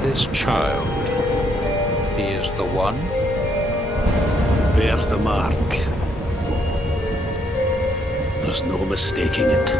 This child, he is the one? There's the mark. There's no mistaking it.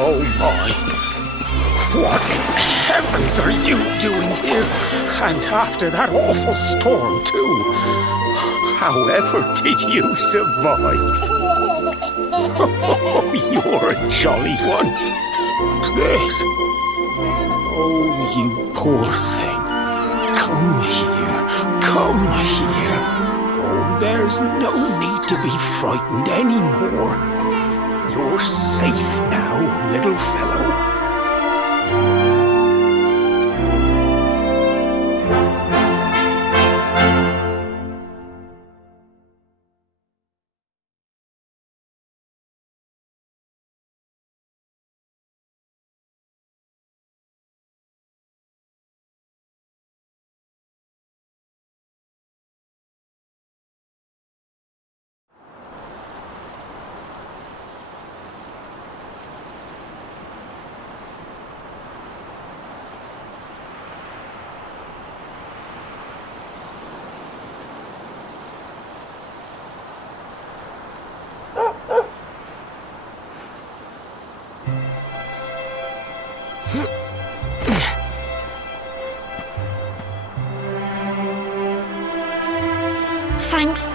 Oh my. What in heavens are you doing here? And after that awful storm, too. However did you survive? Oh, you're a jolly one. What's this? Oh, you poor thing. Come here. Come here. Oh, there's no need to be frightened anymore. You're safe now, little fellow.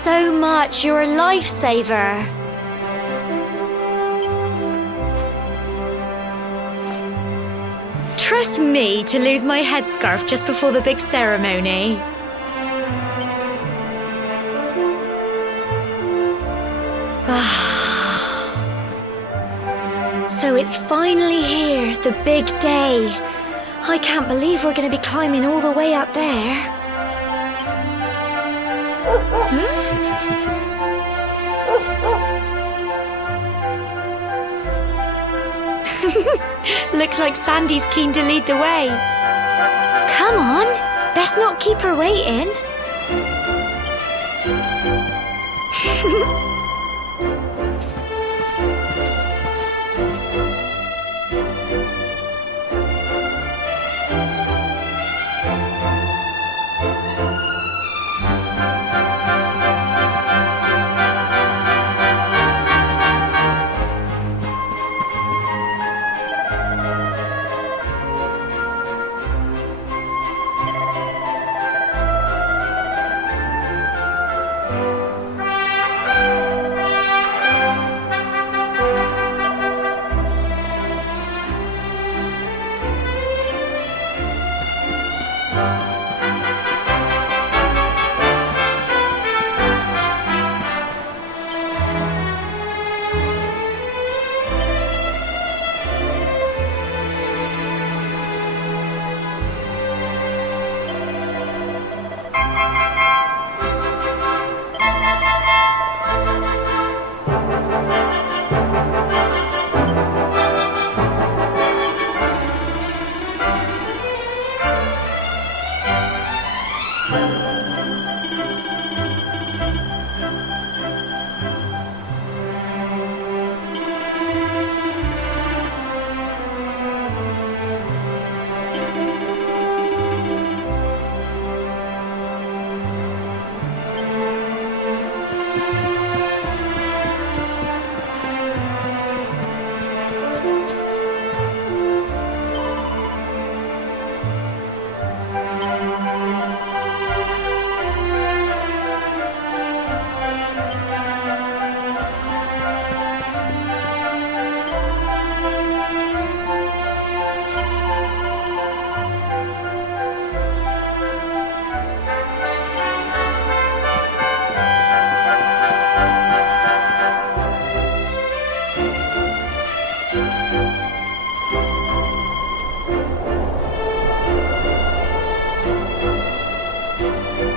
so much. You're a lifesaver. Trust me to lose my headscarf just before the big ceremony. So it's finally here, the big day. I can't believe we're going to be climbing all the way up there. Looks like Sandy's keen to lead the way. Come on, best not keep her waiting.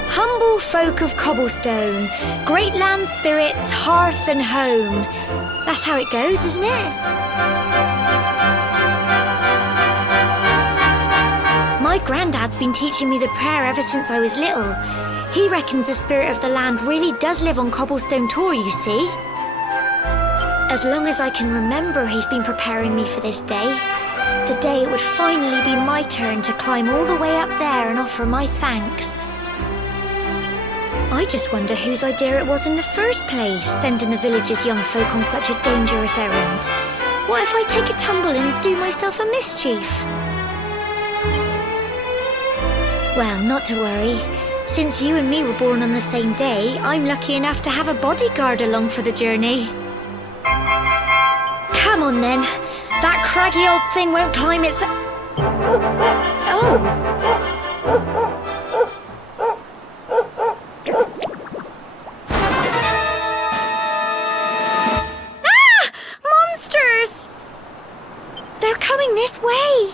Humble folk of cobblestone, great land spirits, hearth and home. That's how it goes, isn't it? My granddad's been teaching me the prayer ever since I was little. He reckons the spirit of the land really does live on Cobblestone Tor, you see. As long as I can remember, he's been preparing me for this day. The day it would finally be my turn to climb all the way up there and offer my thanks. I just wonder whose idea it was in the first place, sending the village's young folk on such a dangerous errand. What if I take a tumble and do myself a mischief? Well, not to worry. Since you and me were born on the same day, I'm lucky enough to have a bodyguard along for the journey. Come on then. That craggy old thing won't climb its... Oh! They're coming this way!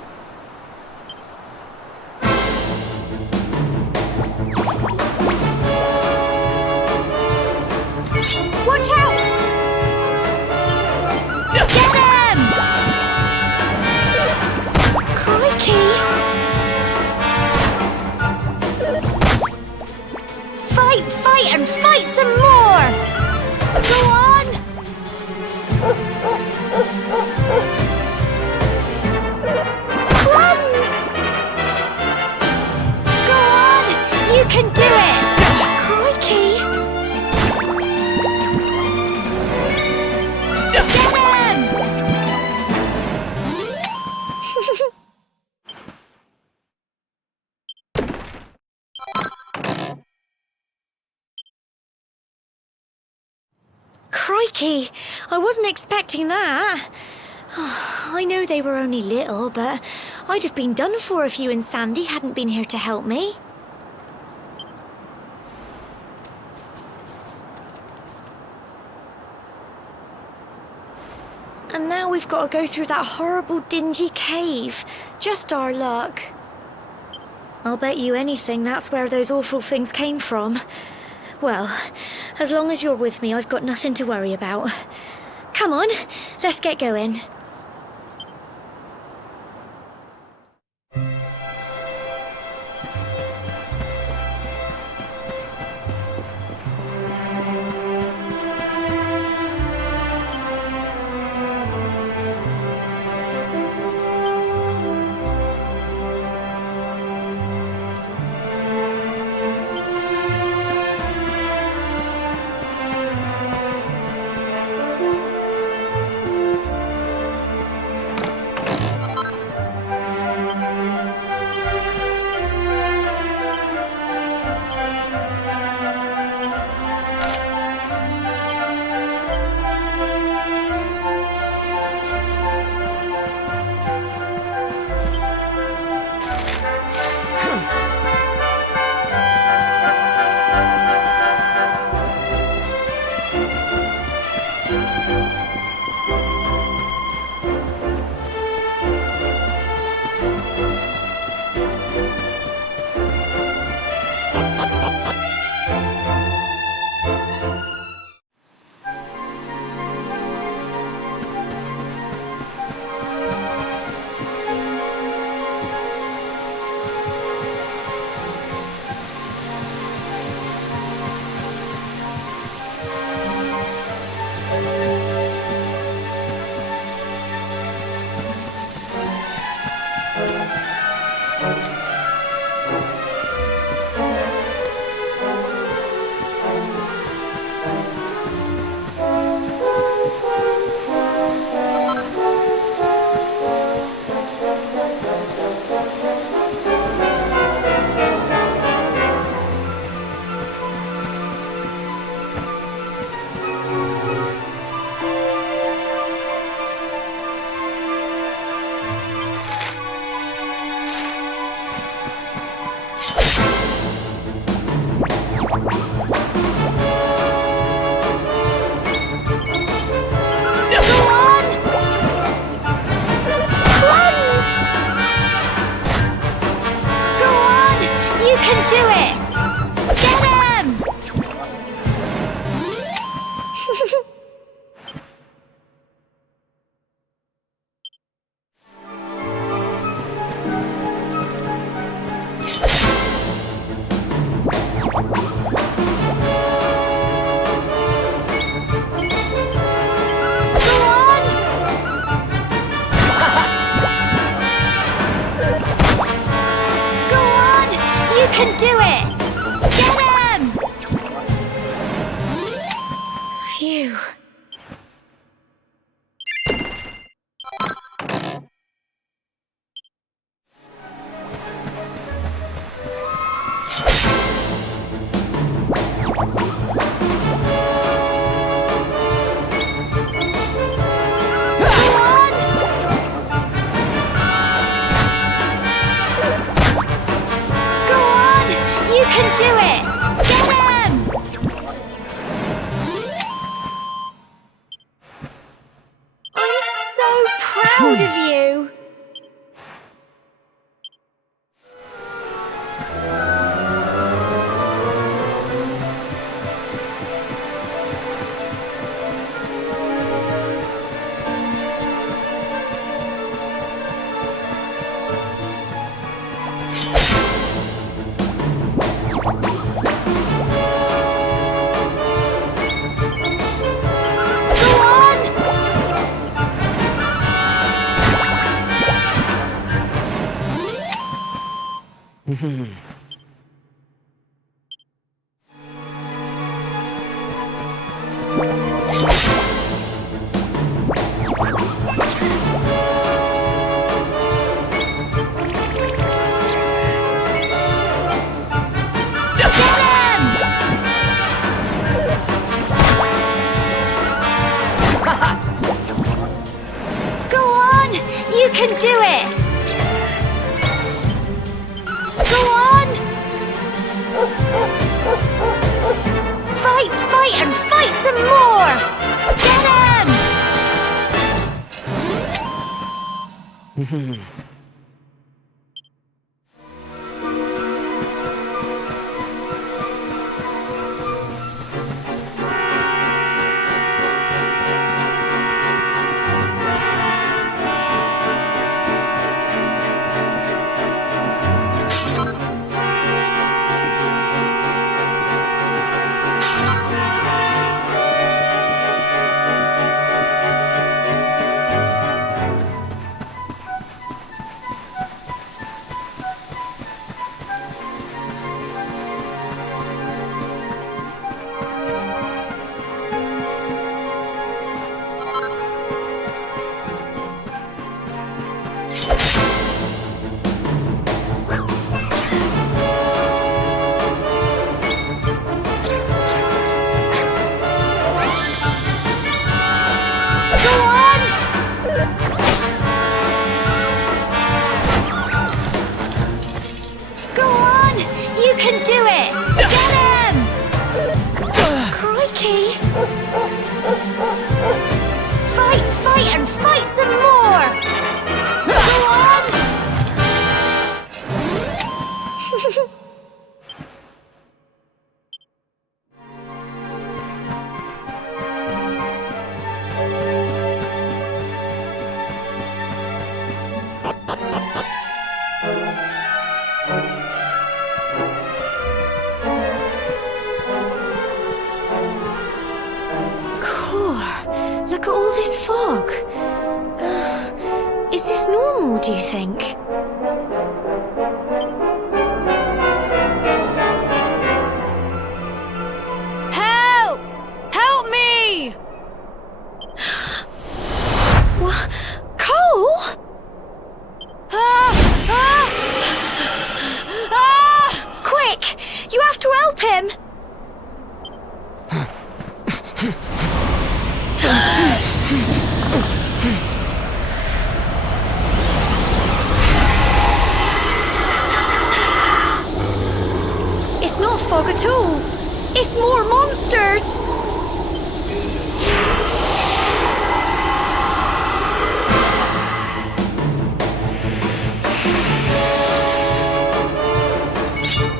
Watch out! Get him! Crikey! Fight and fight some more! Go on! You can do it! Crikey! Get him! Crikey, I wasn't expecting that. I know they were only little, but I'd have been done for if you and Sandy hadn't been here to help me. And now we've got to go through that horrible, dingy cave. Just our luck. I'll bet you anything that's where those awful things came from. Well, as long as you're with me, I've got nothing to worry about. Come on, let's get going. can do it! Get him! Phew. Proud of you. do it! Go on! Fight, fight, and fight some more! Get him! Look at all this fog. Is this normal, do you think? Help! Help me! What? Cole? Quick! You have to help him! It's not fog at all. It's more monsters.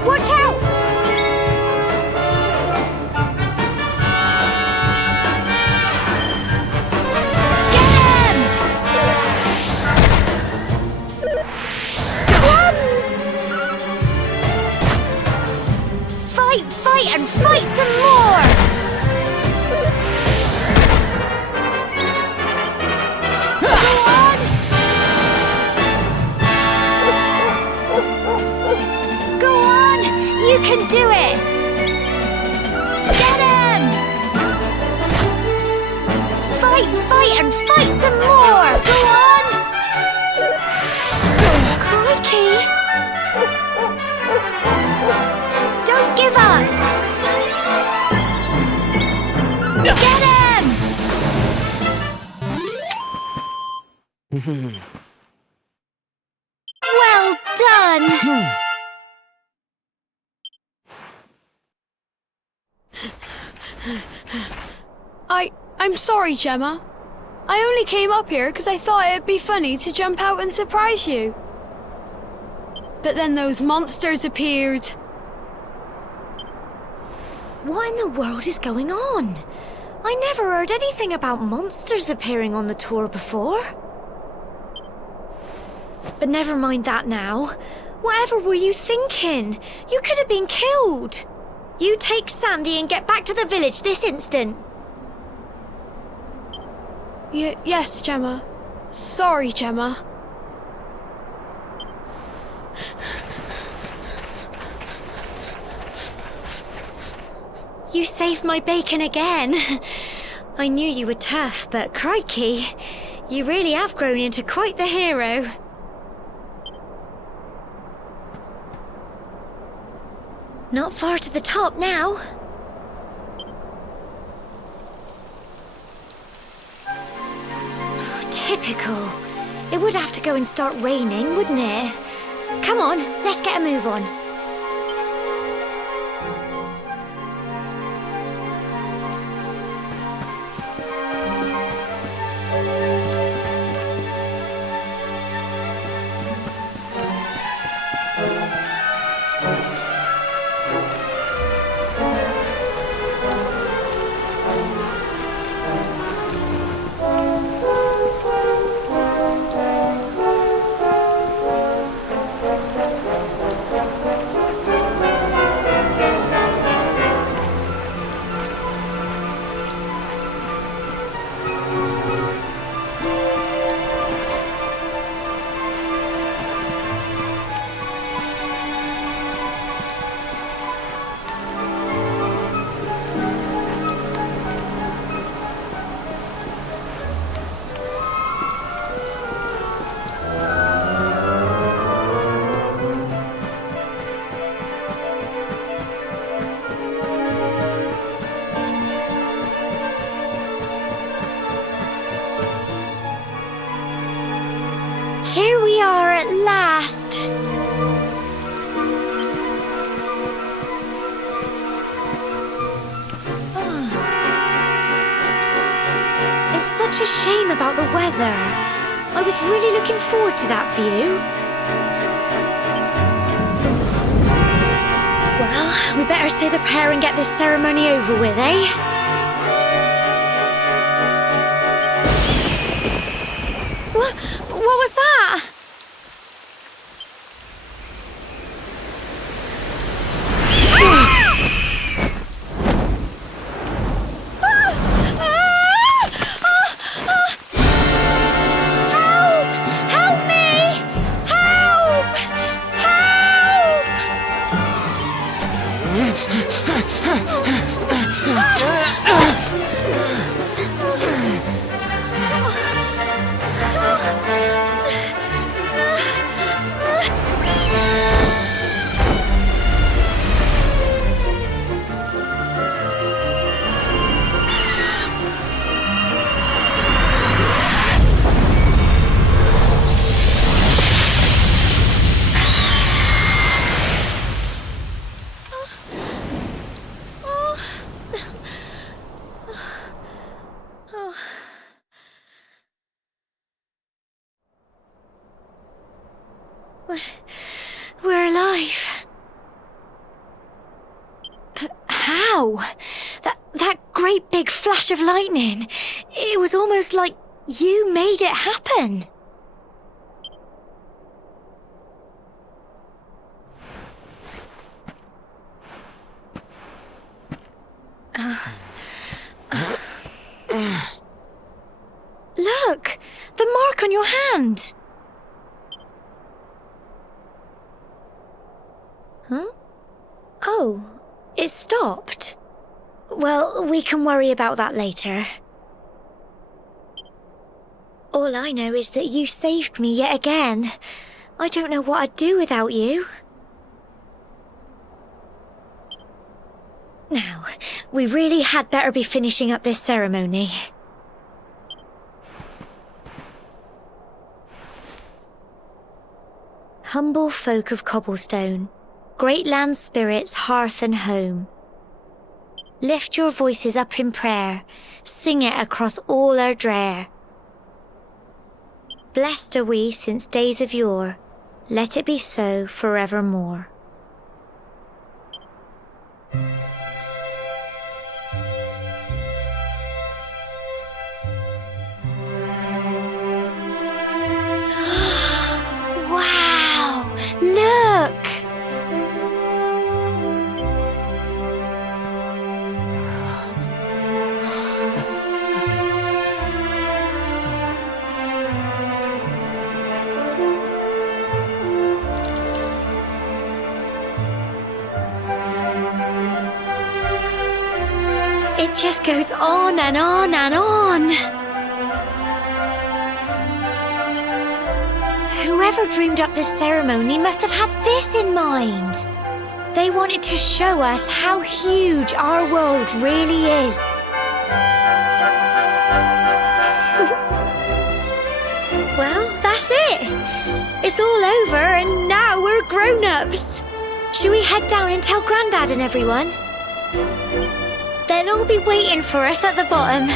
Watch out! Get him! Crumbs! Fight and fight some more! Go on! Go on! You can do it! Get him! Fight and fight some more! Go on! Crikey! Don't give up! Get him! Well done! I'm sorry, Gemma. I only came up here because I thought it'd be funny to jump out and surprise you. But then those monsters appeared. What in the world is going on? I never heard anything about monsters appearing on the tour before. But never mind that now. Whatever were you thinking? You could have been killed. You take Sandy and get back to the village this instant. Yes, Gemma. Sorry, Gemma. You saved my bacon again. I knew you were tough, but crikey, you really have grown into quite the hero. Not far to the top now. Typical. It would have to go and start raining, wouldn't it? Come on, let's get a move on. Here we are at last. It's such a shame about the weather. I was really looking forward to that view. Well, we better say the prayer and get this ceremony over with, eh? What was that? Help me! Help! We're alive. But how? That great big flash of lightning. It was almost like you made it happen. Look! The mark on your hand! Huh? Oh, it stopped. Well, we can worry about that later. All I know is that you saved me yet again. I don't know what I'd do without you. Now, we really had better be finishing up this ceremony. Humble folk of cobblestone, great land spirits, hearth and home. Lift your voices up in prayer, sing it across all our drear. Blessed are we since days of yore, let it be so forevermore. Wow! Look! It just goes on and on and on. Whoever dreamed up this ceremony must have had this in mind. They wanted to show us how huge our world really is. Well, that's it's all over and now we're grown-ups. Shall we head down and tell Grandad and everyone? They'll all be waiting for us at the bottom.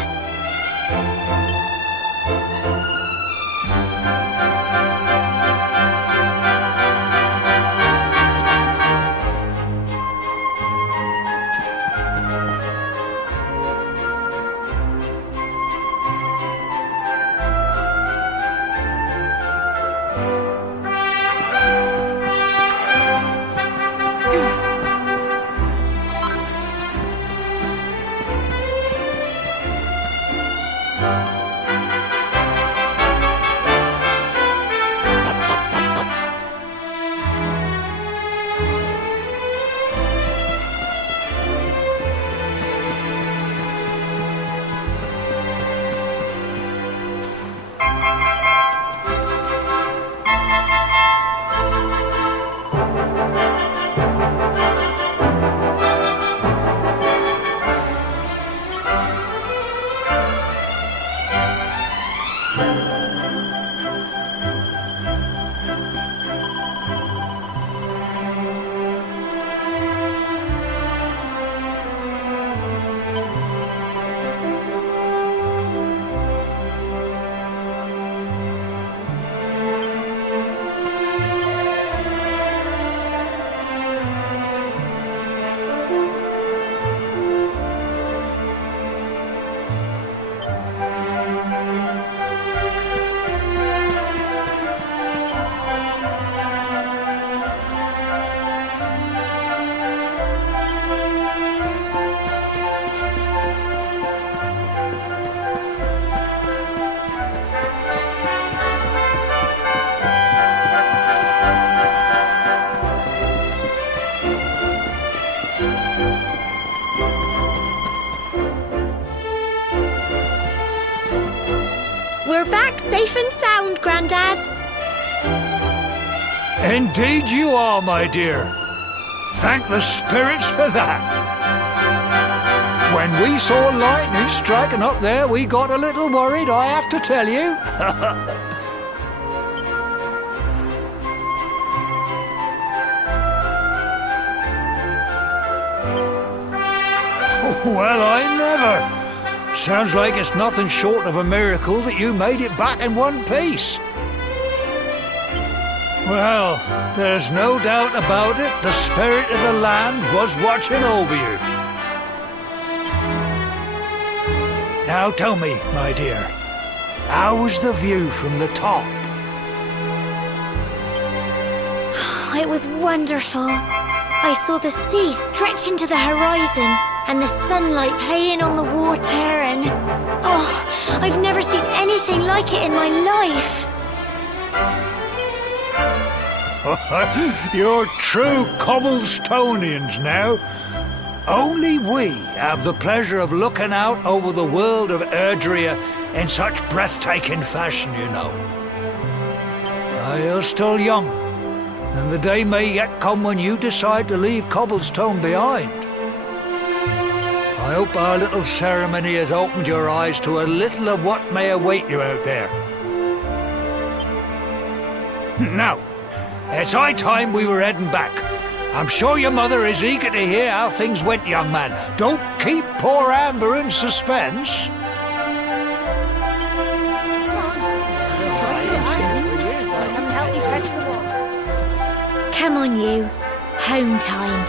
We're back safe and sound, Grandad. Indeed you are, my dear. Thank the spirits for that. When we saw lightning striking up there, we got a little worried, I have to tell you. Well, I never. Sounds like it's nothing short of a miracle that you made it back in one piece. Well, there's no doubt about it, the spirit of the land was watching over you. Now tell me, my dear, how was the view from the top? It was wonderful. I saw the sea stretch into the horizon and the sunlight playing on the water and... Oh, I've never seen anything like it in my life. You're true Cobblestonians now. Only we have the pleasure of looking out over the world of Erdrea in such breathtaking fashion, you know. You're still young, and the day may yet come when you decide to leave Cobblestone behind. I hope our little ceremony has opened your eyes to a little of what may await you out there. Now, it's high time we were heading back. I'm sure your mother is eager to hear how things went, young man. Don't keep poor Amber in suspense. Come on, you. Home time.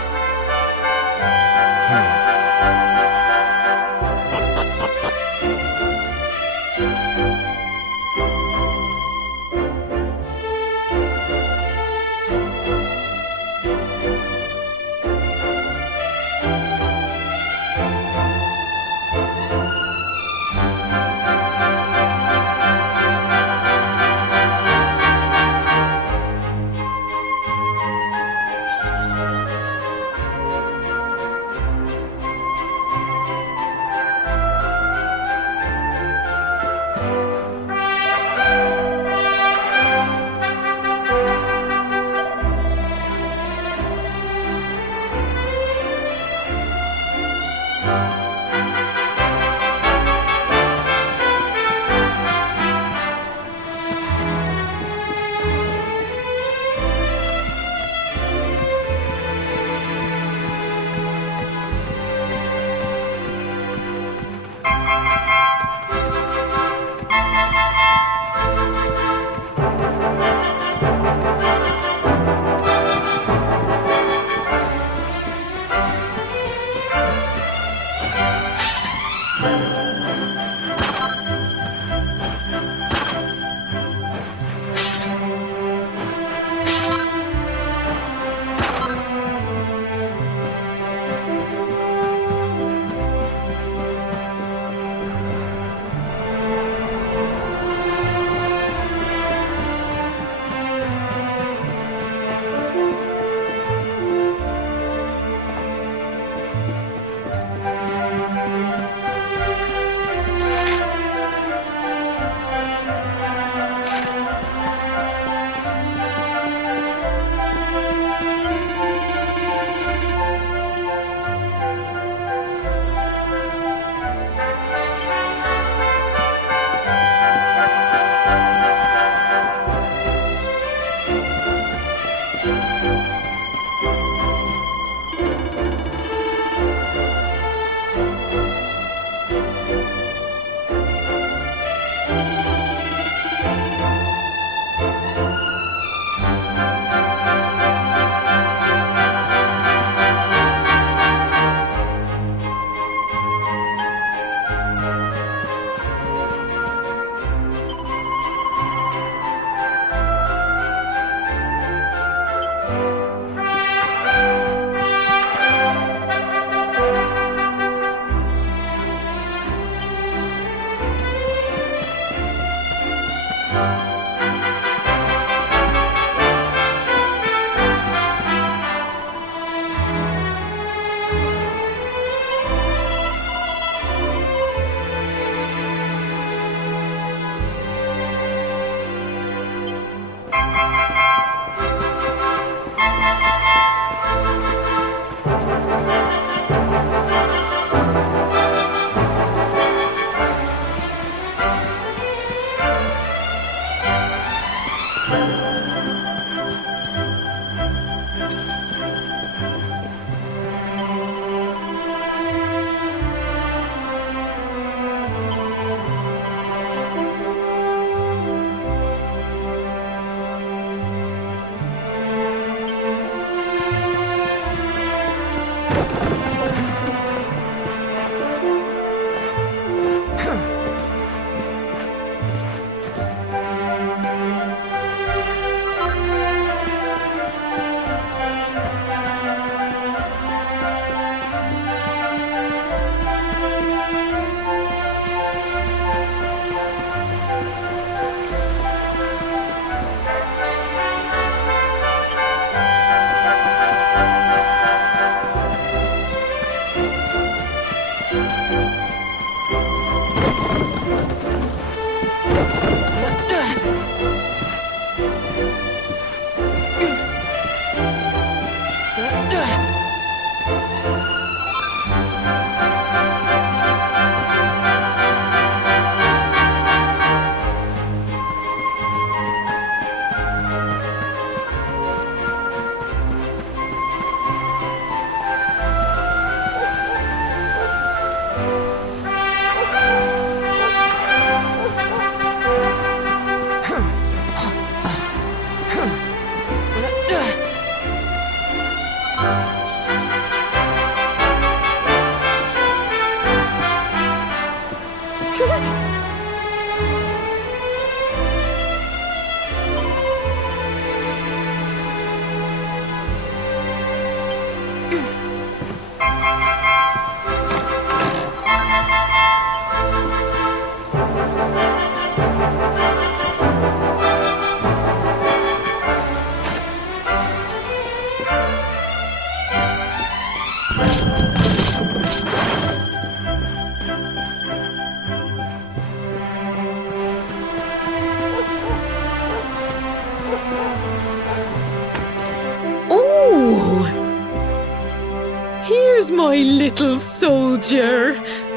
Here's my little soldier.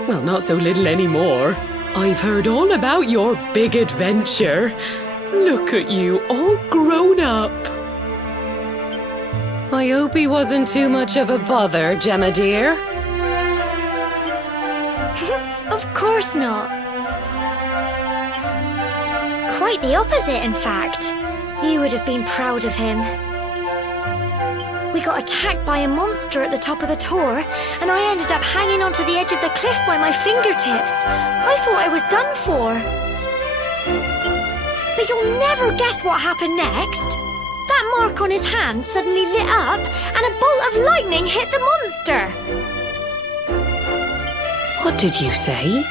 Well, not so little anymore. I've heard all about your big adventure. Look at you, all grown up. I hope he wasn't too much of a bother, Gemma dear. Of course not. Quite the opposite, in fact. You would have been proud of him. We got attacked by a monster at the top of the tor, and I ended up hanging onto the edge of the cliff by my fingertips. I thought I was done for. But you'll never guess what happened next. That mark on his hand suddenly lit up, and a bolt of lightning hit the monster. What did you say?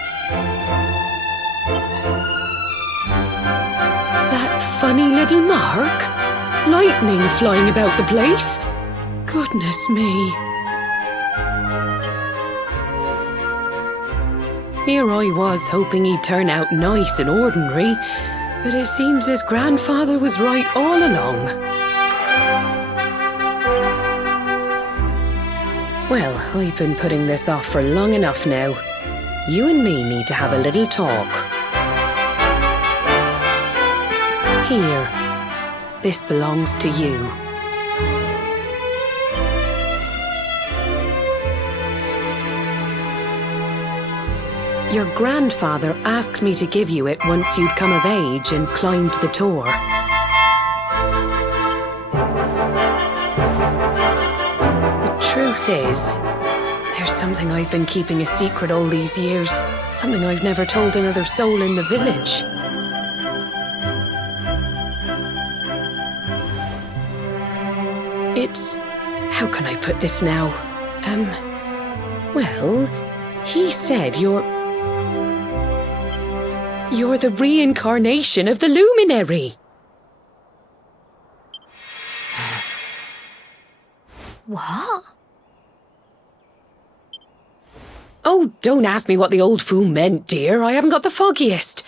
That funny little mark? Lightning flying about the place? Goodness me. Here I was hoping he'd turn out nice and ordinary, but it seems his grandfather was right all along. Well, I've been putting this off for long enough now. You and me need to have a little talk. Here, this belongs to you. Your grandfather asked me to give you it once you'd come of age and climbed the tor. The truth is, there's something I've been keeping a secret all these years. Something I've never told another soul in the village. It's... how can I put this now? Well, he said you're... You're the reincarnation of the luminary. What? Oh, don't ask me what the old fool meant, dear. I haven't got the foggiest.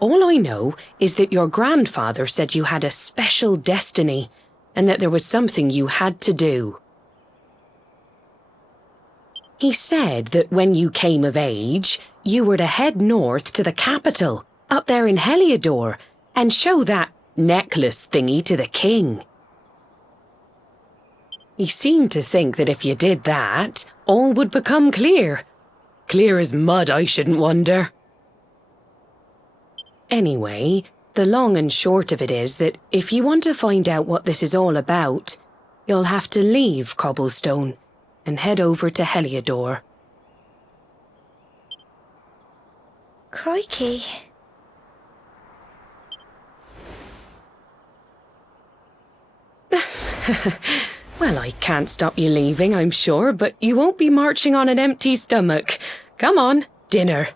All I know is that your grandfather said you had a special destiny and that there was something you had to do. He said that when you came of age, you were to head north to the capital, up there in Heliodor, and show that necklace thingy to the king. He seemed to think that if you did that, all would become clear. Clear as mud, I shouldn't wonder. Anyway, the long and short of it is that if you want to find out what this is all about, you'll have to leave Cobblestone and head over to Heliodor. Crikey. Well, I can't stop you leaving, I'm sure, but you won't be marching on an empty stomach. Come on, dinner.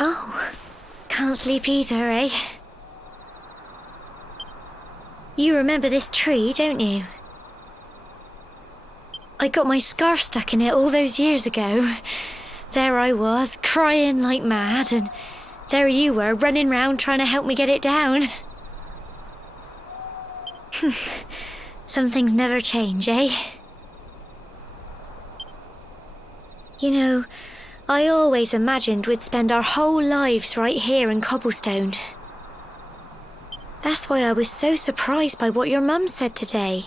Oh, can't sleep either, eh? You remember this tree, don't you? I got my scarf stuck in it all those years ago. There I was, crying like mad, and there you were, running round trying to help me get it down. Some things never change, eh? You know, I always imagined we'd spend our whole lives right here in Cobblestone. That's why I was so surprised by what your mum said today.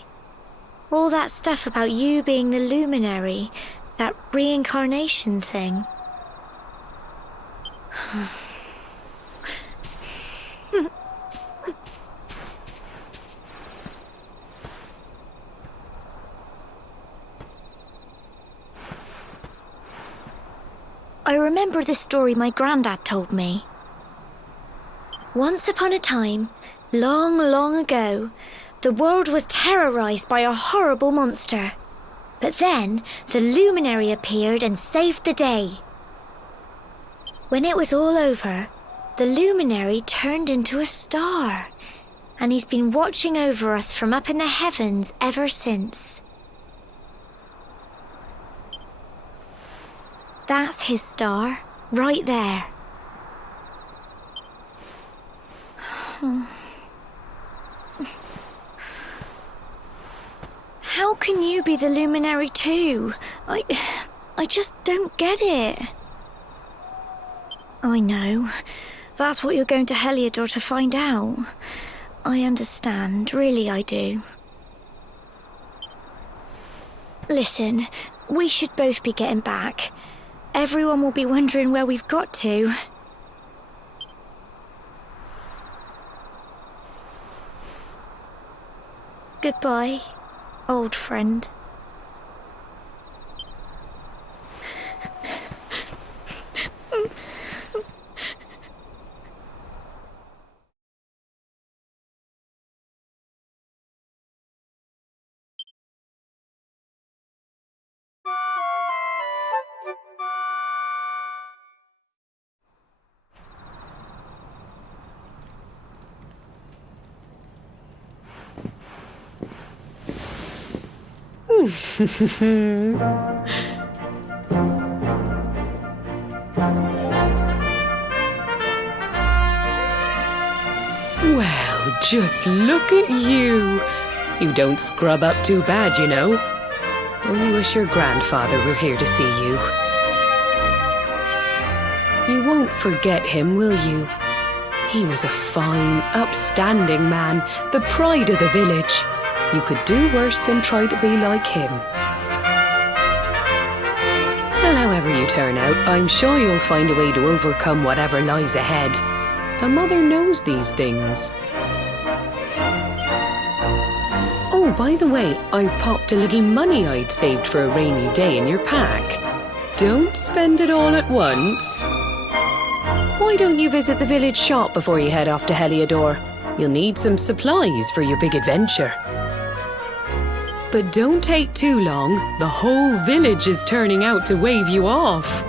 All that stuff about you being the luminary, that reincarnation thing. I remember the story my granddad told me. Once upon a time, long, long ago, the world was terrorized by a horrible monster. But then, the luminary appeared and saved the day. When it was all over, the luminary turned into a star, and he's been watching over us from up in the heavens ever since. That's his star, right there. How can you be the luminary too? I just don't get it. I know. That's what you're going to Heliodor to find out. I understand, really I do. Listen, we should both be getting back. Everyone will be wondering where we've got to. Goodbye, old friend. Well, just look at you. You don't scrub up too bad, you know. Only wish your grandfather were here to see you. You won't forget him, will you? He was a fine, upstanding man, the pride of the village. You could do worse than try to be like him. Well, however you turn out, I'm sure you'll find a way to overcome whatever lies ahead. A mother knows these things. Oh, by the way, I've popped a little money I'd saved for a rainy day in your pack. Don't spend it all at once. Why don't you visit the village shop before you head off to Heliodor? You'll need some supplies for your big adventure. But don't take too long. The whole village is turning out to wave you off.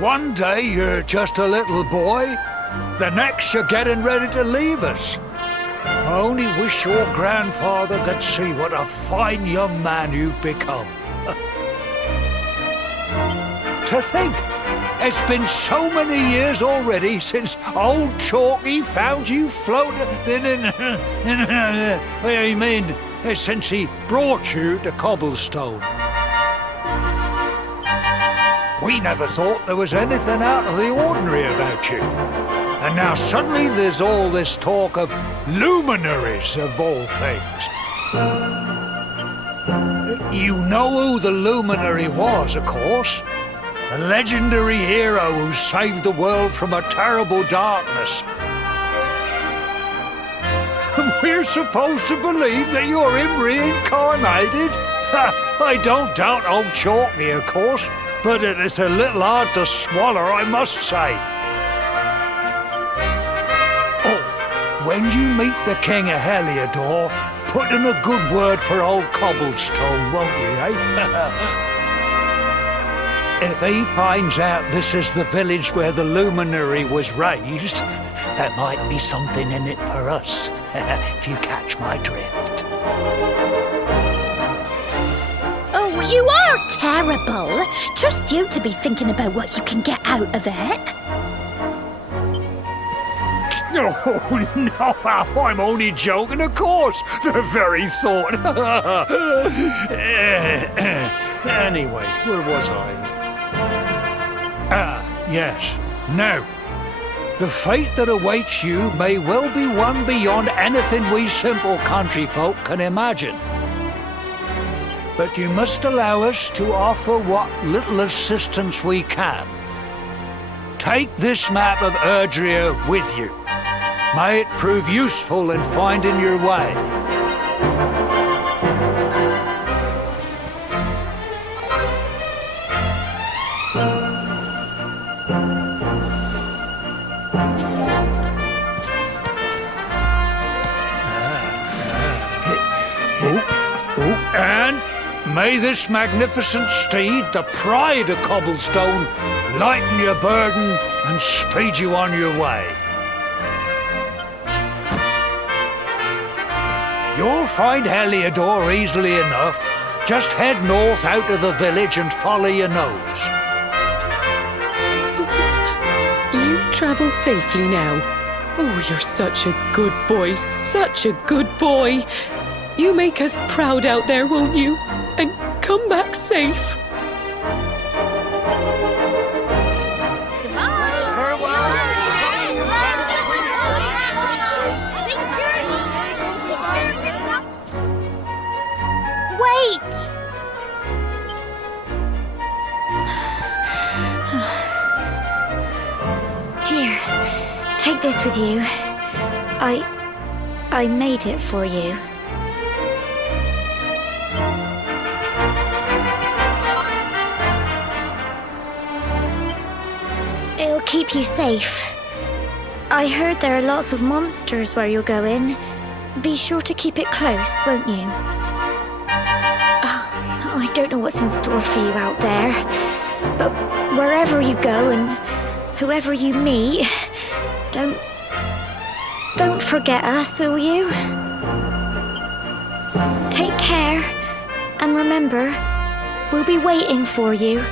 One day you're just a little boy, the next you're getting ready to leave us. I only wish your grandfather could see what a fine young man you've become. To think, it's been so many years already since old Chalky found you floating since he brought you to Cobblestone. We never thought there was anything out of the ordinary about you. And now suddenly there's all this talk of luminaries of all things. You know who the luminary was, of course. A legendary hero who saved the world from a terrible darkness. And we're supposed to believe that you're him reincarnated? I don't doubt old Chalky, of course, but it is a little hard to swallow, I must say. Oh, when you meet the King of Heliodor, put in a good word for old Cobblestone, won't you, eh? If he finds out this is the village where the luminary was raised, there might be something in it for us, if you catch my drift. Oh, you are terrible. Trust you to be thinking about what you can get out of it. Oh, no, I'm only joking, of course. The very thought. Anyway, where was I? Yes. Now, the fate that awaits you may well be one beyond anything we simple country folk can imagine. But you must allow us to offer what little assistance we can. Take this map of Erdrea with you. May it prove useful in finding your way. And may this magnificent steed, the pride of Cobblestone, lighten your burden and speed you on your way. You'll find Heliodor easily enough. Just head north out of the village and follow your nose. You travel safely now. Oh, you're such a good boy, such a good boy. You make us proud out there, won't you? And come back safe. Wait! Here, take this with you. I made it for you. It'll keep you safe. I heard there are lots of monsters where you're going. Be sure to keep it close, won't you? I don't know what's in store for you out there, but wherever you go and whoever you meet, don't forget us, will you? Take care, and remember, we'll be waiting for you.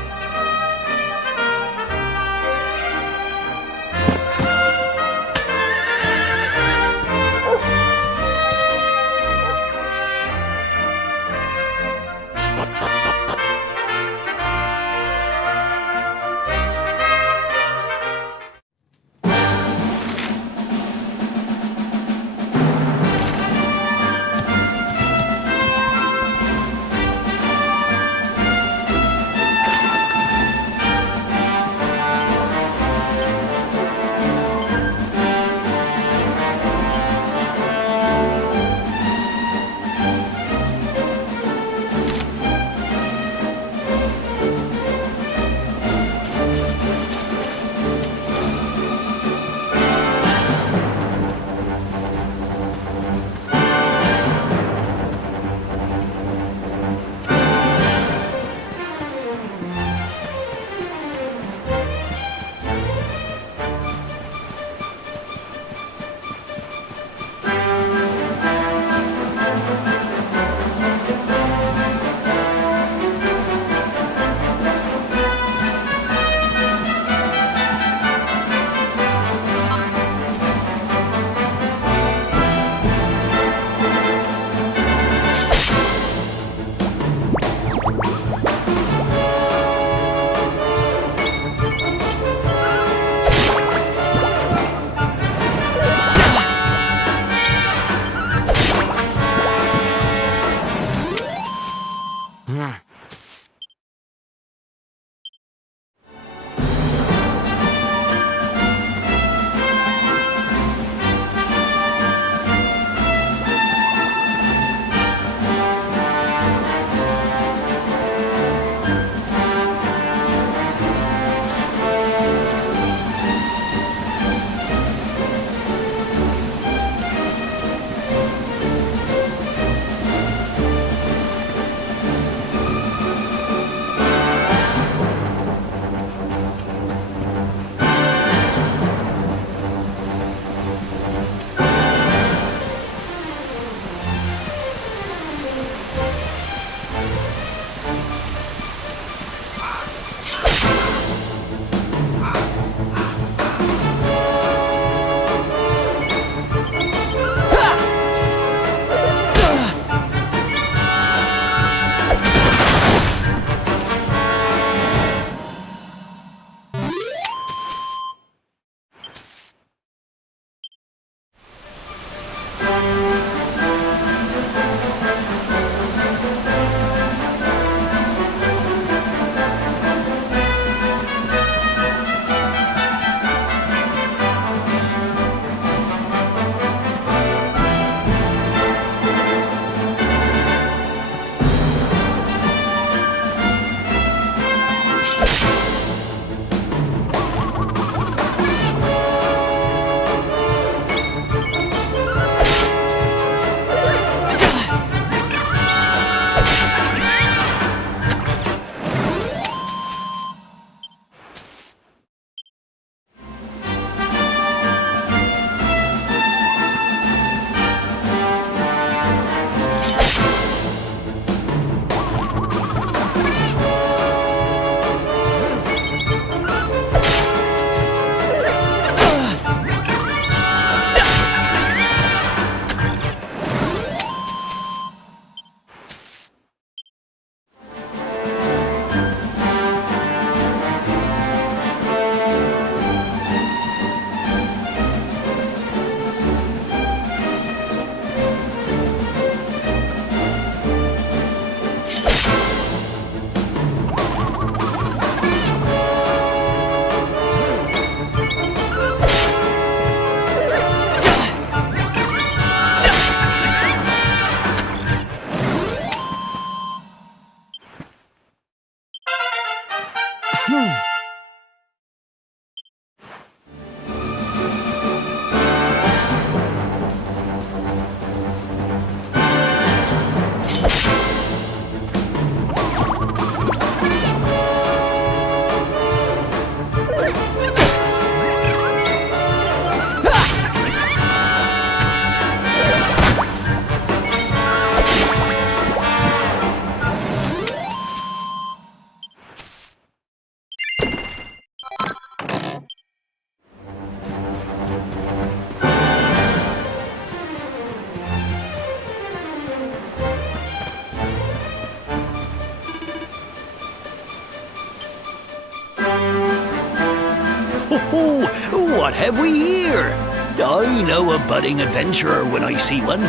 Oh, what have we here? I know a budding adventurer when I see one.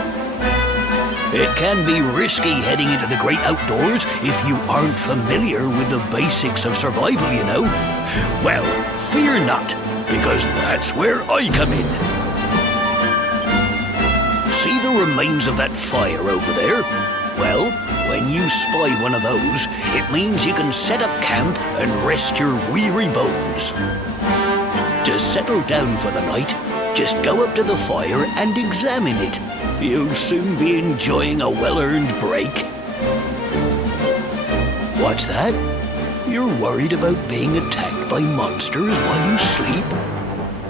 It can be risky heading into the great outdoors if you aren't familiar with the basics of survival, you know. Well, fear not, because that's where I come in. See the remains of that fire over there? Well, when you spy one of those, it means you can set up camp and rest your weary bones. To settle down for the night, just go up to the fire and examine it. You'll soon be enjoying a well-earned break. What's that? You're worried about being attacked by monsters while you sleep?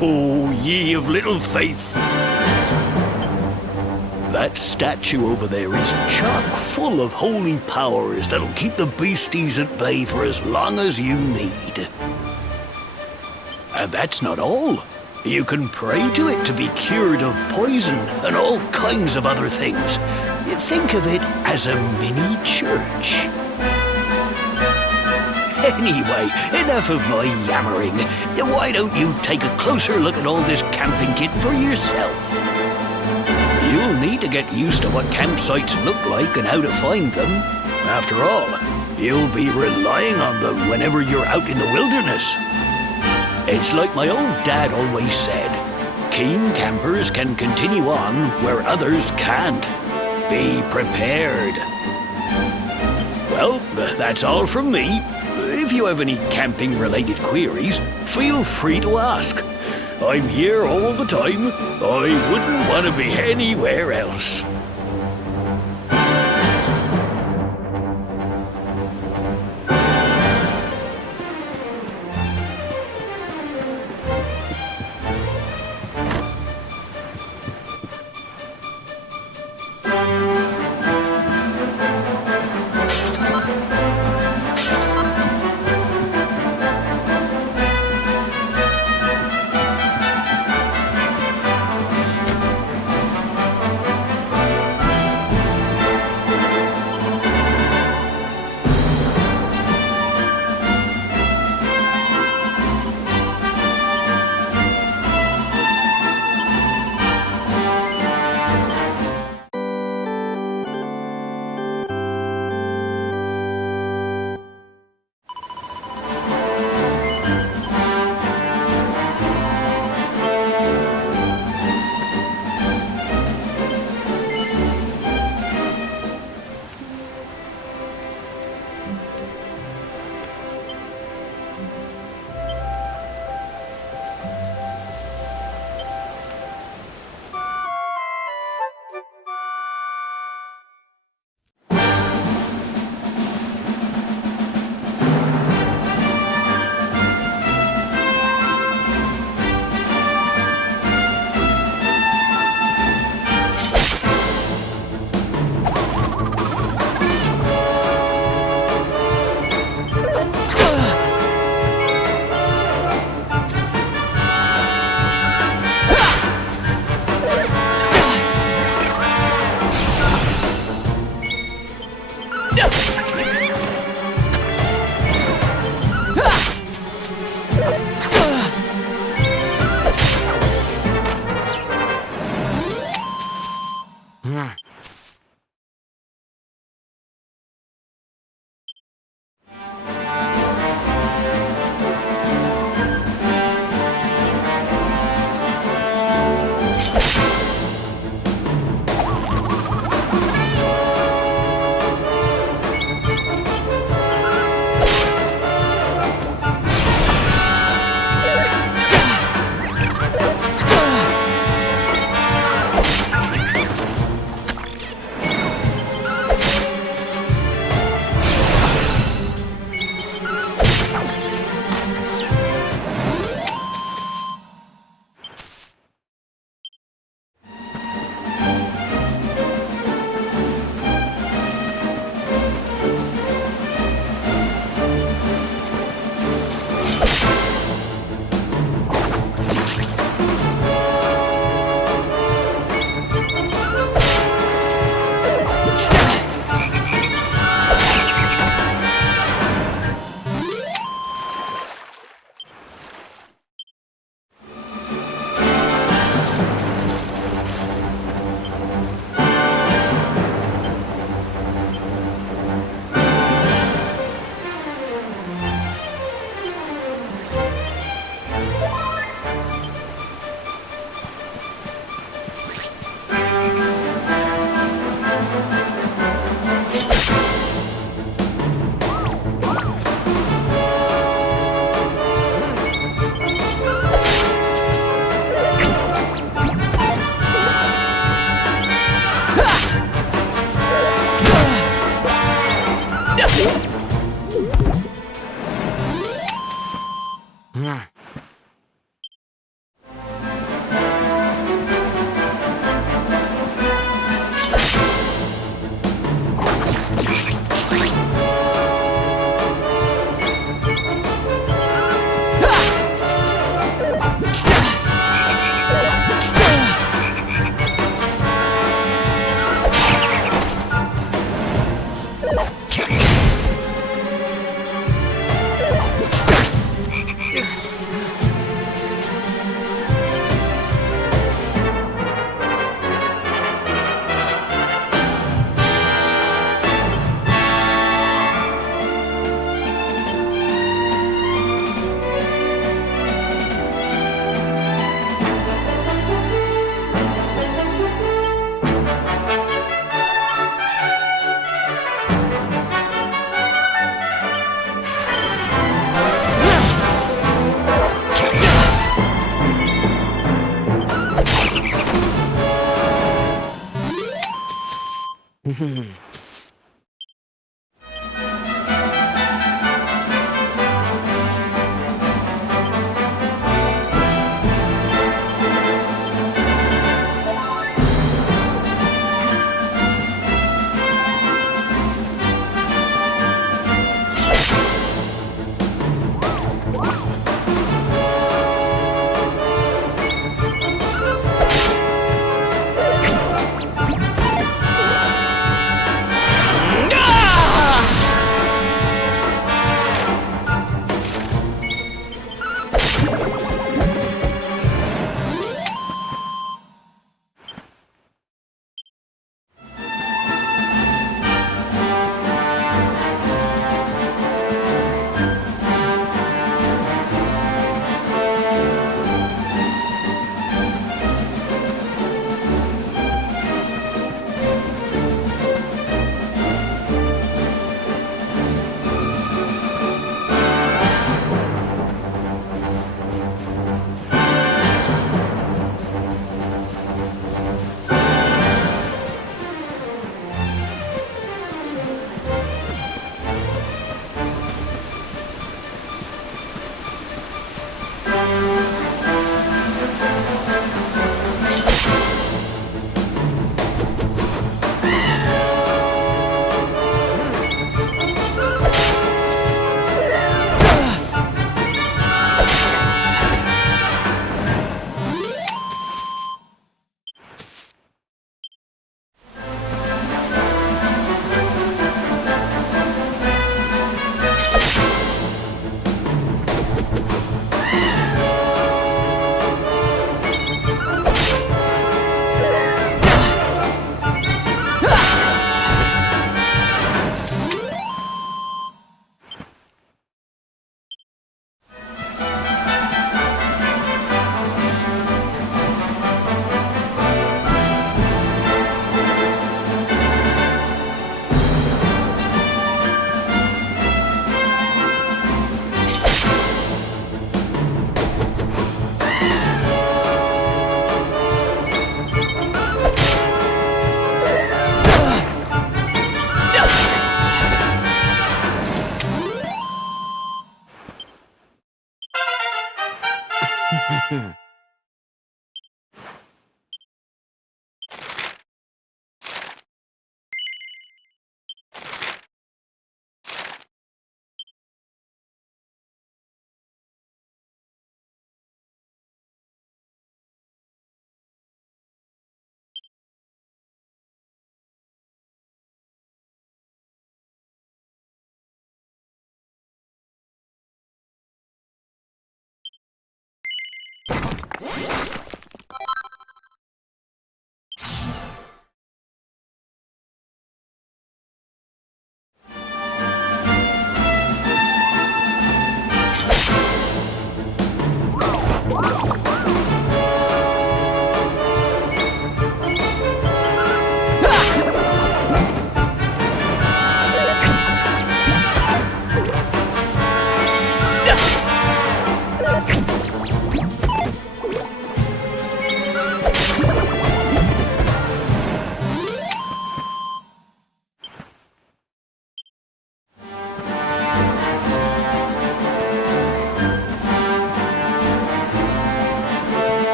Oh, ye of little faith! That statue over there is chock full of holy powers that'll keep the beasties at bay for as long as you need. And that's not all. You can pray to it to be cured of poison and all kinds of other things. Think of it as a mini church. Anyway, enough of my yammering. Why don't you take a closer look at all this camping kit for yourself? You'll need to get used to what campsites look like and how to find them. After all, you'll be relying on them whenever you're out in the wilderness. It's like my old dad always said, keen campers can continue on where others can't. Be prepared. Well, that's all from me. If you have any camping-related queries, feel free to ask. I'm here all the time. I wouldn't want to be anywhere else.